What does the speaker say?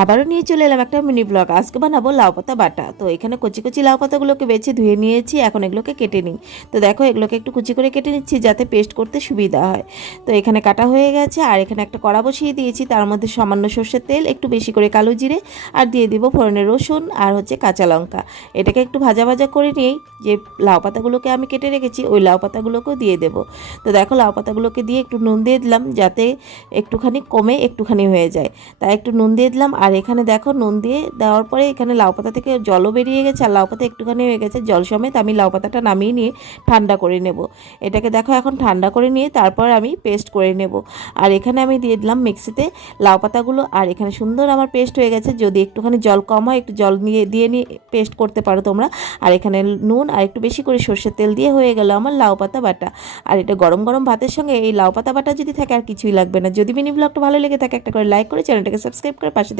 আবারও নিয়ে চলে এলাম একটা মিনি ব্লগ। আজকে বানাবো লাউ পাতা বাটা। তো এখানে কচি কচি লাউ পাতাগুলোকে বেছে ধুয়ে নিয়েছি, এখন এগুলোকে কেটে নিই। তো দেখো এগুলোকে একটু কুচি করে কেটে নিচ্ছি যাতে পেস্ট করতে সুবিধা হয়। তো এখানে কাটা হয়ে গেছে, আর এখানে একটা কড়া বসিয়ে দিয়েছি, তার মধ্যে সামান্য সর্ষের তেল, একটু বেশি করে কালো জিরে, আর দিয়ে দিব ফোড়নে রসুন আর হচ্ছে কাঁচা লঙ্কা। এটাকে একটু ভাজা ভাজা করে নিয়েই যে লাউ পাতাগুলোকে আমি কেটে রেখেছি ওই লাউ পাতাগুলোকেও দিয়ে দেবো। তো দেখো লাউ পাতাগুলোকে দিয়ে একটু নুন দিয়ে দিলাম যাতে একটুখানি কমে একটুখানি হয়ে যায়, তাই একটু নুন দিয়ে দিলাম। আর এখানে দেখো নুন দিয়ে দেওয়ার পরে এখানে লাউ পাতা থেকে জলও বেরিয়ে গেছে, আর লাউ পাতা একটুখানি হয়ে গেছে জল সমেত। আমি লাউ পাতাটা নামিয়ে নিয়ে ঠান্ডা করে নেব। এটাকে দেখো এখন ঠান্ডা করে নিয়ে তারপর আমি পেস্ট করে নেব। আর এখানে আমি দিয়ে দিলাম মিক্সিতে লাউ পাতাগুলো, আর এখানে সুন্দর আমার পেস্ট হয়ে গেছে। যদি একটুখানি জল কম হয় একটু জল নিয়ে পেস্ট করতে পারো তোমরা। আর এখানে নুন আর একটু বেশি করে সর্ষের তেল দিয়ে হয়ে গেল আমার লাউ পাতা বাটা। আর এটা গরম গরম ভাতের সঙ্গে এই লাউ পাতা বাটা যদি থাকে আর কিছুই লাগবে না। যদি মিনি ব্লগটা ভালো লেগে থাকে একটা করে লাইক করে চ্যানেলটাকে সাবস্ক্রাইব করে পাশে